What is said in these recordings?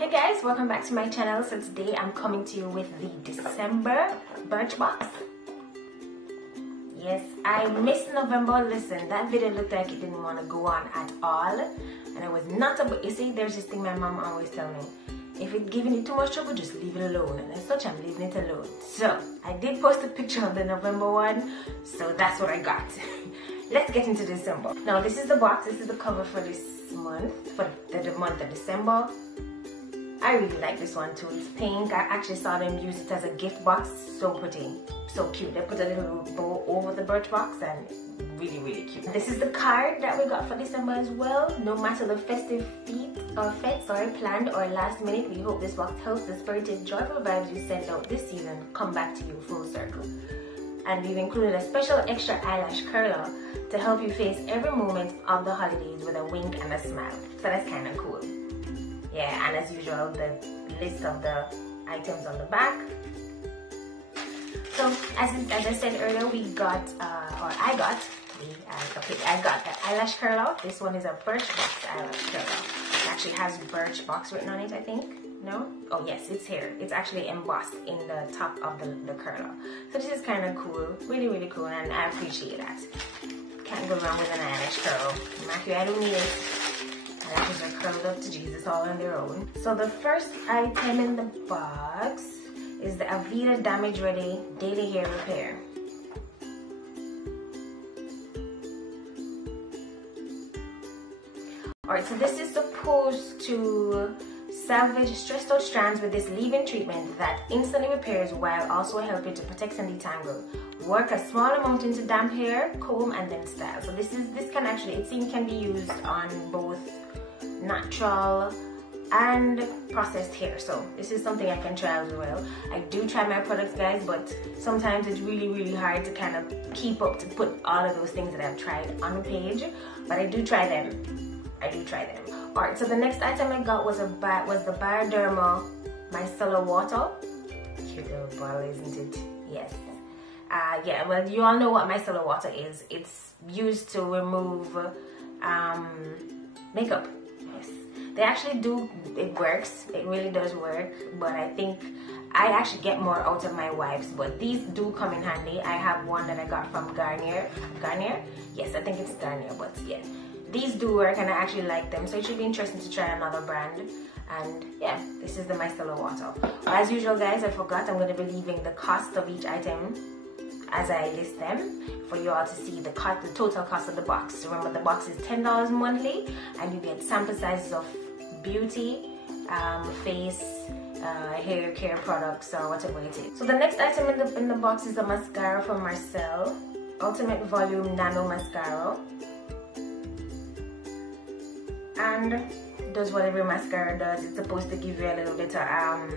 Hey guys, welcome back to my channel. So today I'm coming to you with the December Birchbox. Yes, I missed November. Listen, that video looked like it didn't want to go on at all, and I was not about, you see, there's this thing my mom always tells me, if it's giving you too much trouble, just leave it alone, and as such I'm leaving it alone. So I did post a picture of the November one, so that's what I got. Let's get into December. Now this is the box. This is the cover for this month, for the month of December. I really like this one too. It's pink. I actually saw them use it as a gift box. So pretty, so cute. They put a little bow over the Birchbox and really cute. This is the card that we got for December as well. No matter the festive fetes planned or last minute, we hope this box helps the spirited, joyful vibes you sent out this season come back to you full circle. And we've included a special extra eyelash curler to help you face every moment of the holidays with a wink and a smile. So that's kind of cool. Yeah, and as usual, the list of the items on the back. So as I said earlier, we got, I got the eyelash curler. This one is a Birchbox eyelash curler. It actually has Birchbox written on it, I think. No? Oh yes, it's here. It's actually embossed in the top of the curler. So this is kind of cool. Really cool, and I appreciate that. Can't go wrong with an eyelash curl. Matthew, I don't need it. Eyelashes are curled up to Jesus all on their own. So the first item in the box is the Aveda Damage Ready Daily Hair Repair. Alright, so this is supposed to salvage stressed out strands with this leave-in treatment that instantly repairs while also helping to protect and detangle. Work a small amount into damp hair, comb, and then style. So this can actually, it seems, can be used on both natural and processed hair. So this is something I can try as well. I do try my products, guys, but sometimes it's really hard to kind of keep up to put all of those things that I've tried on the page, but I do try them. Alright, so the next item I got was the Bioderma Micellar Water. Cute little bottle, isn't it? Yes. Yeah, well, you all know what micellar water is. It's used to remove makeup. Yes, they actually do. It works. It really does work. But I think I actually get more out of my wipes. But these do come in handy. I have one that I got from Garnier. Yes, I think it's Garnier. But yeah, these do work, and I actually like them. So it should be interesting to try another brand. And yeah, this is the micellar water. As usual, guys, I forgot. I'm going to be leaving the cost of each item as I list them for you all to see the total cost of the box. Remember, the box is $10 monthly, and you get sample sizes of beauty, face, hair care products, or whatever it is. So the next item in the box is the mascara from Marcel, Ultimate Volume Nano Mascara, and it does what every mascara does. It's supposed to give you a little bit of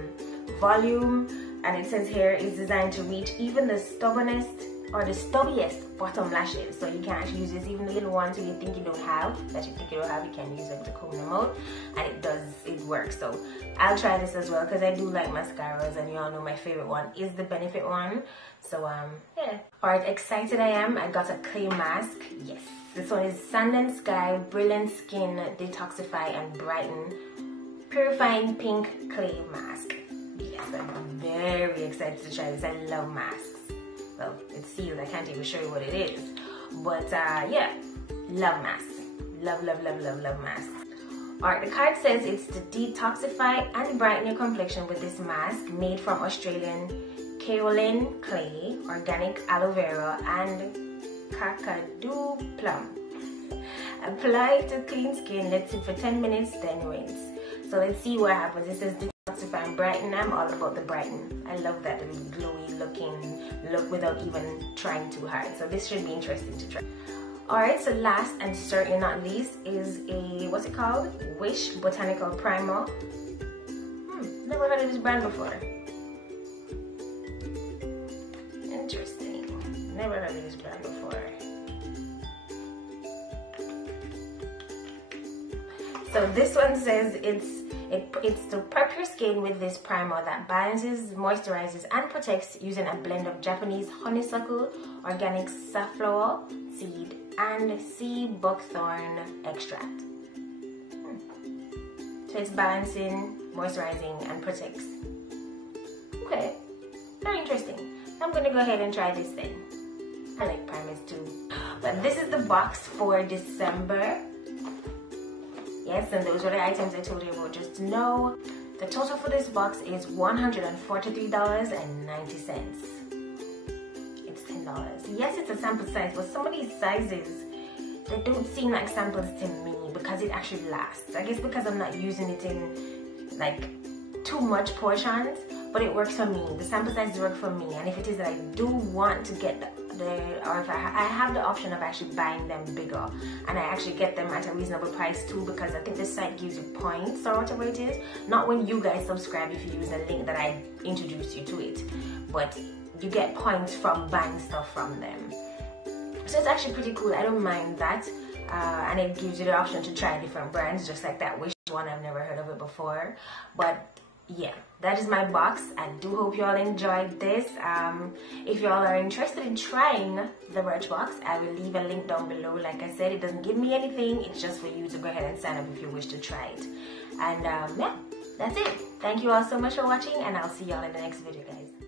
volume. And it says here it's designed to reach even the stubbornest or the stubbiest bottom lashes. So you can actually use this, even the little ones you think you don't have, you can use them to comb them out. And it works. So I'll try this as well because I do like mascaras, and you all know my favorite one is the Benefit one. So yeah. Alright, excited I am. I got a clay mask. Yes. This one is Sand and Sky Brilliant Skin Detoxify and Brighten Purifying Pink Clay Mask. Yes, I'm very excited to try this. I love masks. Well, it's sealed. I can't even show you what it is. But yeah, love masks. Love masks. Alright, the card says it's to detoxify and brighten your complexion with this mask made from Australian kaolin clay, organic aloe vera, and kakadu plum. Apply to clean skin, let sit for 10 minutes, then rinse. So let's see what happens. It says detoxify and brighten. I'm all about the brighten. I love that little glowy looking look without even trying too hard. So this should be interesting to try. Alright, so last and certainly not least is a, what's it called? Wish Botanical Primer. Never heard of this brand before. Interesting. Never heard of this brand before. So this one says it's to prep your skin with this primer that balances, moisturizes, and protects using a blend of Japanese honeysuckle, organic safflower seed, and sea buckthorn extract. So it's balancing, moisturizing, and protects. Okay, very interesting. I'm gonna go ahead and try this then. I like primers too. But this is the box for December. Yes, and those are the items I told you about just to know. The total for this box is $143.90. It's $10. Yes, it's a sample size, but some of these sizes, they don't seem like samples to me because it actually lasts. I guess because I'm not using it in like too much portions, but it works for me. The sample sizes work for me, and if it is that I do want to get or if I have the option of actually buying them bigger, and I actually get them at a reasonable price too, because I think this site gives you points or whatever it is. Not when you guys subscribe if you use a link that I introduce you to it, but you get points from buying stuff from them. So it's actually pretty cool. I don't mind that. And it gives you the option to try different brands, just like that Wish one. I've never heard of it before. But yeah, that is my box. I do hope you all enjoyed this. If you all are interested in trying the Birchbox, I will leave a link down below. Like I said, it doesn't give me anything. It's just for you to go ahead and sign up if you wish to try it. And yeah, that's it. Thank you all so much for watching, and I'll see you all in the next video, guys.